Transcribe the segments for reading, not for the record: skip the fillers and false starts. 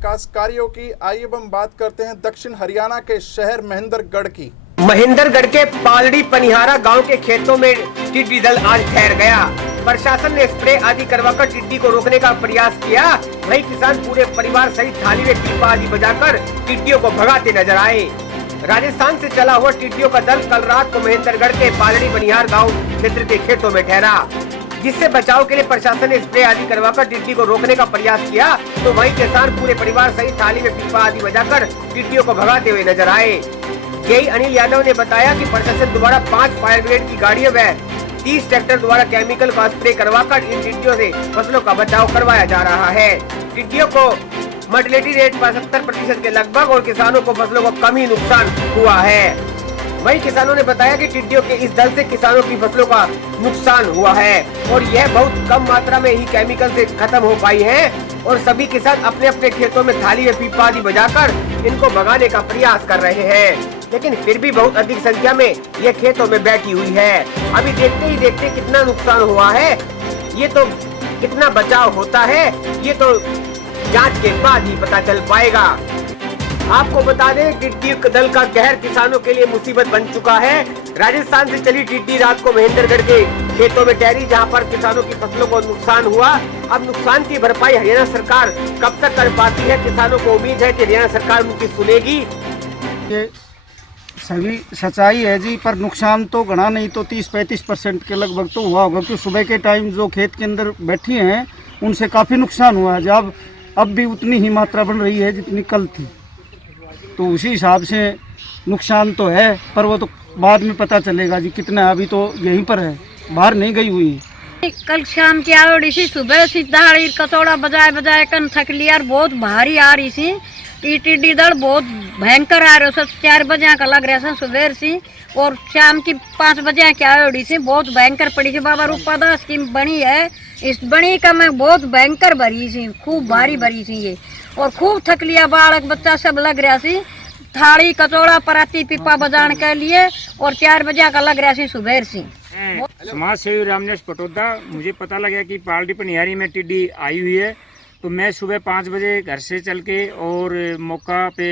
विकास कार्यों की। आइए हम बात करते हैं दक्षिण हरियाणा के शहर महेंद्रगढ़ की। महेंद्रगढ़ के पालड़ी पनिहारा गांव के खेतों में टिड्डी दल आज ठहर गया। प्रशासन ने स्प्रे आदि करवाकर टिड्डी को रोकने का प्रयास किया। वहीं किसान पूरे परिवार सहित थाली में पीपा आदि बजाकर टिड्डियों को भगाते नजर आए। राजस्थान से चला हुआ टिड्डियों का दल कल रात को महेंद्रगढ़ के पालड़ी पनिहार गाँव क्षेत्र के खेतों में ठहरा, जिससे बचाव के लिए प्रशासन ने स्प्रे आदि करवाकर टिड्डी को रोकने का प्रयास किया। तो वहीं किसान पूरे परिवार सहित थाली में पीपा आदि बजाकर टिड्डियों को भगाते हुए नजर आए। यही अनिल यादव ने बताया कि प्रशासन द्वारा 5 फायर ब्रिगेड की गाड़ियों में 30 ट्रैक्टर द्वारा केमिकल का स्प्रे करवाकर इन टिड्डियों से फसलों का बचाव करवाया जा रहा है। टिड्डियों को मॉर्टेलिटी रेट 75% के लगभग और किसानों को फसलों को कम ही नुकसान हुआ है। वहीं किसानों ने बताया कि टिड्डियों के इस दल से किसानों की फसलों का नुकसान हुआ है और यह बहुत कम मात्रा में ही केमिकल से खत्म हो पाई है और सभी किसान अपने अपने खेतों में थाली में पीपा आदि बजाकर इनको भगाने का प्रयास कर रहे हैं, लेकिन फिर भी बहुत अधिक संख्या में ये खेतों में बैठी हुई है। अभी देखते ही देखते कितना नुकसान हुआ है, ये तो कितना बचाव होता है ये तो जांच के बाद ही पता चल पाएगा। आपको बता दें टिड्डी दल का कहर किसानों के लिए मुसीबत बन चुका है। राजस्थान से चली टिड्डी रात को महेंद्रगढ़ के खेतों में ठहरी, जहां पर किसानों की फसलों को नुकसान हुआ। अब नुकसान की भरपाई हरियाणा सरकार कब तक कर पाती है, किसानों को उम्मीद है कि हरियाणा सरकार उनकी सुनेगी। ये सभी सच्चाई है जी, पर नुकसान तो घना नहीं तो 30-35% के लगभग तो हुआ होगा, क्योंकि सुबह के टाइम जो खेत के अंदर बैठी हैं उनसे काफ़ी नुकसान हुआ है। जब अब भी उतनी ही मात्रा बन रही है जितनी कल थी, तो उसी हिसाब से नुकसान तो है, पर वो तो बाद में पता चलेगा जी कितना। अभी तो यहीं पर है, बाहर नहीं गई हुई है। कल शाम की आ रही थी, सुबह से दाढ़ी कचौड़ा बजाए बजाए कर थक लिया, बहुत भारी आ रही थी। टिड्डी दल बहुत भयंकर आ रहे, 4 बजे का लग रहा था सुबह से और शाम की 5 बजे क्या रही थी, बहुत भयंकर पड़ी थी। बाबा रूपादा स्कीम बनी है, इस बनी का मैं बहुत भयंकर भरी थी, खूब भारी भरी थी ये, और खूब थक लिया। बालक बच्चा सब लग रहा थी, थाली कचौड़ा पराती पिपा बजाने के लिए, और 4 बजे का लग रहा थी सुबह से। समाज सेवी रामनेश पटोदा, मुझे पता लगा कि पालड़ी पनिहारी में टिड्डी आई हुई है, तो मैं सुबह 5 बजे घर से चल के और मौका पे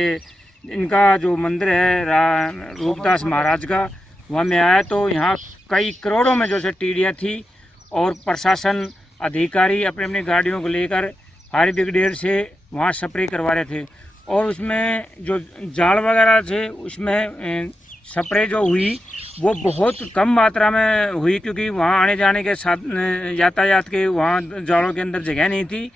इनका जो मंदिर है रूपदास महाराज का, वहाँ में आया तो यहाँ कई करोड़ों में जो से टिड्डियाँ थी और प्रशासन अधिकारी अपने अपनी गाड़ियों को लेकर फायर ब्रिगेड से वहाँ स्प्रे करवा रहे थे और उसमें जो जाल वगैरह थे उसमें स्प्रे जो हुई वो बहुत कम मात्रा में हुई, क्योंकि वहाँ आने जाने के साथ यातायात के वहाँ जालों के अंदर जगह नहीं थी।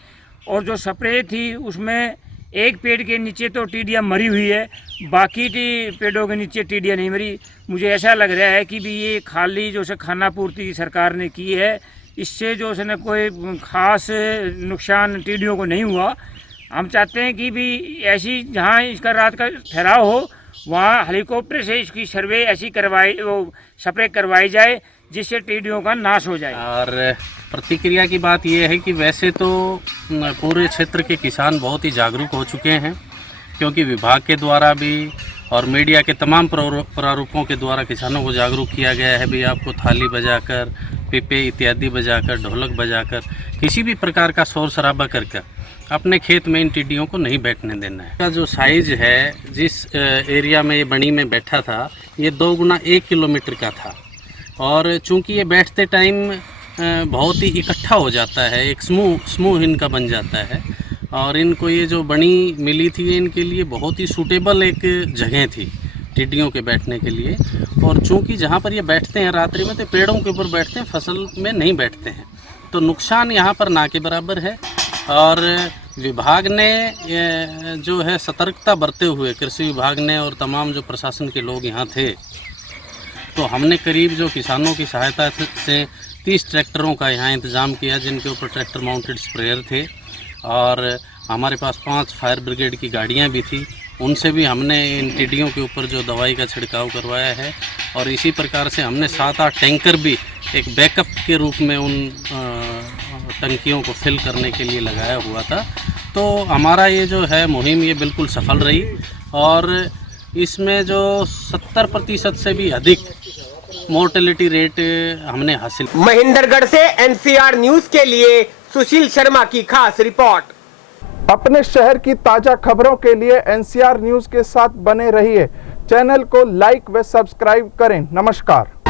और जो स्प्रे थी उसमें एक पेड़ के नीचे तो टिड्डियाँ मरी हुई है, बाकी पेड़ों के नीचे टिड्डियाँ नहीं मरी। मुझे ऐसा लग रहा है कि भी ये खाली जो से खाना पूर्ति सरकार ने की है, इससे जो है ना कोई ख़ास नुकसान टिड्डियों को नहीं हुआ। हम चाहते हैं कि भी ऐसी जहाँ इसका रात का ठहराव हो वहाँ हेलीकॉप्टर से इसकी सर्वे ऐसी करवाई, वो स्प्रे करवाई जाए जिससे टिड्डियों का नाश हो जाए। और प्रतिक्रिया की बात यह है कि वैसे तो पूरे क्षेत्र के किसान बहुत ही जागरूक हो चुके हैं, क्योंकि विभाग के द्वारा भी और मीडिया के तमाम प्रारूपों के द्वारा किसानों को जागरूक किया गया है। भी आपको थाली बजाकर, पीपे इत्यादि बजाकर, ढोलक बजाकर, किसी भी प्रकार का शोर शराबा करके अपने खेत में इन टिड्डियों को नहीं बैठने देना है। का जो साइज है, जिस एरिया में ये बनी में बैठा था, ये 2 गुना 1 किलोमीटर का था और चूंकि ये बैठते टाइम बहुत ही इकट्ठा हो जाता है, एक समूह इनका बन जाता है और इनको ये जो बनी मिली थी ये इनके लिए बहुत ही सूटेबल एक जगह थी टिड्डियों के बैठने के लिए। और चूंकि जहाँ पर ये बैठते हैं रात्रि में तो पेड़ों के ऊपर बैठते हैं, फसल में नहीं बैठते हैं, तो नुकसान यहाँ पर ना के बराबर है। और विभाग ने जो है सतर्कता बरते हुए, कृषि विभाग ने और तमाम जो प्रशासन के लोग यहाँ थे, तो हमने करीब जो किसानों की सहायता से 30 ट्रैक्टरों का यहाँ इंतज़ाम किया, जिनके ऊपर ट्रैक्टर माउंटेड स्प्रेयर थे और हमारे पास 5 फायर ब्रिगेड की गाड़ियाँ भी थी। उनसे भी हमने इन टिड्डियों के ऊपर जो दवाई का छिड़काव करवाया है और इसी प्रकार से हमने 7-8 टैंकर भी एक बैकअप के रूप में उन टंकियों को फिल करने के लिए लगाया हुआ था। तो हमारा ये जो है मुहिम ये बिल्कुल सफल रही और इसमें जो 70% से भी अधिक मोर्टेलिटी रेट हमने हासिल। महेंद्रगढ़ से NCR न्यूज के लिए सुशील शर्मा की खास रिपोर्ट। अपने शहर की ताजा खबरों के लिए NCR न्यूज के साथ बने रहिए। चैनल को लाइक व सब्सक्राइब करें। नमस्कार।